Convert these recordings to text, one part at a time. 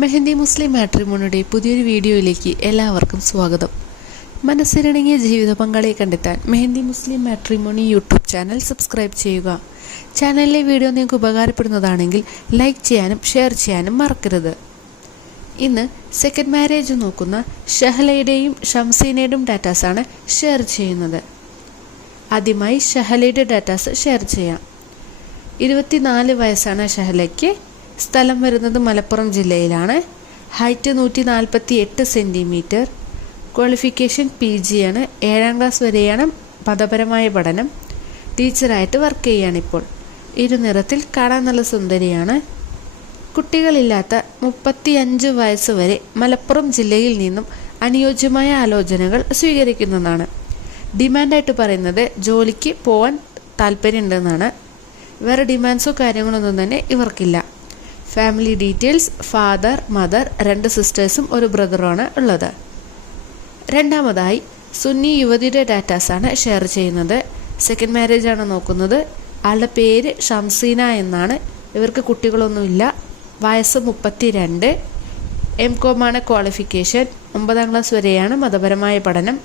മെഹന്തി മുസ്ലിം മാട്രിമോണിയുടെ പുതിയൊരു വീഡിയോയിലേക്ക് എല്ലാവർക്കും സ്വാഗതം. മനസ്സിലിണങ്ങിയ ജീവിത പങ്കാളിയെ കണ്ടെത്താൻ Mehndi Muslim matrimony YouTube channel subscribe ചെയ്യുക. ചാനലിലെ വീഡിയോ നിങ്ങൾക്ക് ഉപകാരപ്പെടുന്നതാണെങ്കിൽ ലൈക്ക് ചെയ്യാനും ഷെയർ ചെയ്യാനും മറക്കരുത്. ഇന്ന് സെക്കൻഡ് മാരേജ് നോക്കുന്ന ഷഹലയുടെയും ഷംസീനയുടെയും ഡാറ്റാസാണ് ഷെയർ ചെയ്യുന്നത്. ആദ്യമായി ഷഹലയുടെ ഡാറ്റാസ് ഷെയർ ചെയ്യാം. ഇരുപത്തിനാല് വയസ്സാണ് ഷഹലയ്ക്ക്. സ്ഥലം വരുന്നത് മലപ്പുറം ജില്ലയിലാണ്. ഹൈറ്റ് നൂറ്റി നാൽപ്പത്തി എട്ട് സെന്റിമീറ്റർ ക്വാളിഫിക്കേഷൻ പി ആണ്. ഏഴാം ക്ലാസ് വരെയാണ് മതപരമായ പഠനം. ടീച്ചറായിട്ട് വർക്ക് ചെയ്യുകയാണിപ്പോൾ ഇരുനിറത്തിൽ കാണാൻ നല്ല സുന്ദരിയാണ്. കുട്ടികളില്ലാത്ത മുപ്പത്തിയഞ്ച് വയസ്സ് വരെ മലപ്പുറം ജില്ലയിൽ നിന്നും അനുയോജ്യമായ ആലോചനകൾ സ്വീകരിക്കുന്നതാണ്. ഡിമാൻഡായിട്ട് പറയുന്നത് ജോലിക്ക് പോവാൻ താല്പര്യമുണ്ടെന്നാണ്. വേറെ ഡിമാൻഡ്സോ കാര്യങ്ങളൊന്നും തന്നെ ഇവർക്കില്ല. ഫാമിലി ഡീറ്റെയിൽസ് ഫാദർ മദർ രണ്ട് സിസ്റ്റേഴ്സും ഒരു ബ്രദറുമാണ് ഉള്ളത്. രണ്ടാമതായി സുന്നി യുവതിയുടെ ഡാറ്റാസാണ് ഷെയർ ചെയ്യുന്നത്. സെക്കൻഡ് മാരേജ് ആണ് നോക്കുന്നത്. ആളുടെ പേര് ഷംസീന എന്നാണ്. ഇവർക്ക് കുട്ടികളൊന്നുമില്ല. വയസ്സ് മുപ്പത്തി രണ്ട് എം കോമാണ് ക്വാളിഫിക്കേഷൻ ഒമ്പതാം ക്ലാസ് വരെയാണ് മതപരമായ പഠനം.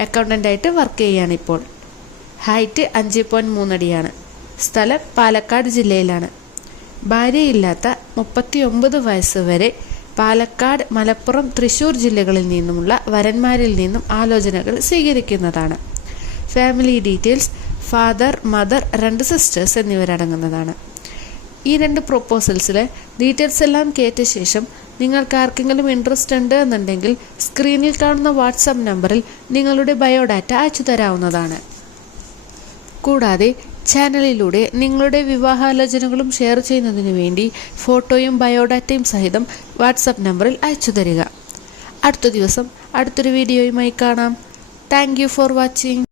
അക്കൗണ്ടന്റായിട്ട് വർക്ക് ചെയ്യുകയാണ് ഇപ്പോൾ. ഹൈറ്റ് അഞ്ച് പോയിന്റ് മൂന്നടിയാണ്. സ്ഥലം പാലക്കാട് ജില്ലയിലാണ്. ഭാര്യയില്ലാത്ത മുപ്പത്തി ഒമ്പത് വയസ്സ് വരെ പാലക്കാട് മലപ്പുറം തൃശൂർ ജില്ലകളിൽ നിന്നുമുള്ള വരന്മാരിൽ നിന്നും ആലോചനകൾ സ്വീകരിക്കുന്നതാണ്. ഫാമിലി ഡീറ്റെയിൽസ് ഫാദർ മദർ രണ്ട് സിസ്റ്റേഴ്സ് എന്നിവരടങ്ങുന്നതാണ്. ഈ രണ്ട് പ്രൊപ്പോസൽസിലെ ഡീറ്റെയിൽസ് എല്ലാം കേട്ട ശേഷം നിങ്ങൾക്ക് ആർക്കെങ്കിലും ഇൻട്രസ്റ്റ് ഉണ്ട് എന്നുണ്ടെങ്കിൽ സ്ക്രീനിൽ കാണുന്ന വാട്സാപ്പ് നമ്പറിൽ നിങ്ങളുടെ ബയോഡാറ്റ അയച്ചു തരാവുന്നതാണ് കൂടാതെ ചാനലിലൂടെ നിങ്ങളുടെ വിവാഹാലോചനകളും ഷെയർ ചെയ്യുന്നതിന് വേണ്ടി ഫോട്ടോയും ബയോഡാറ്റയും സഹിതം വാട്സപ്പ് നമ്പറിൽ അയച്ചു തരിക. അടുത്ത ദിവസം അടുത്തൊരു വീഡിയോയുമായി കാണാം. Thank for watching.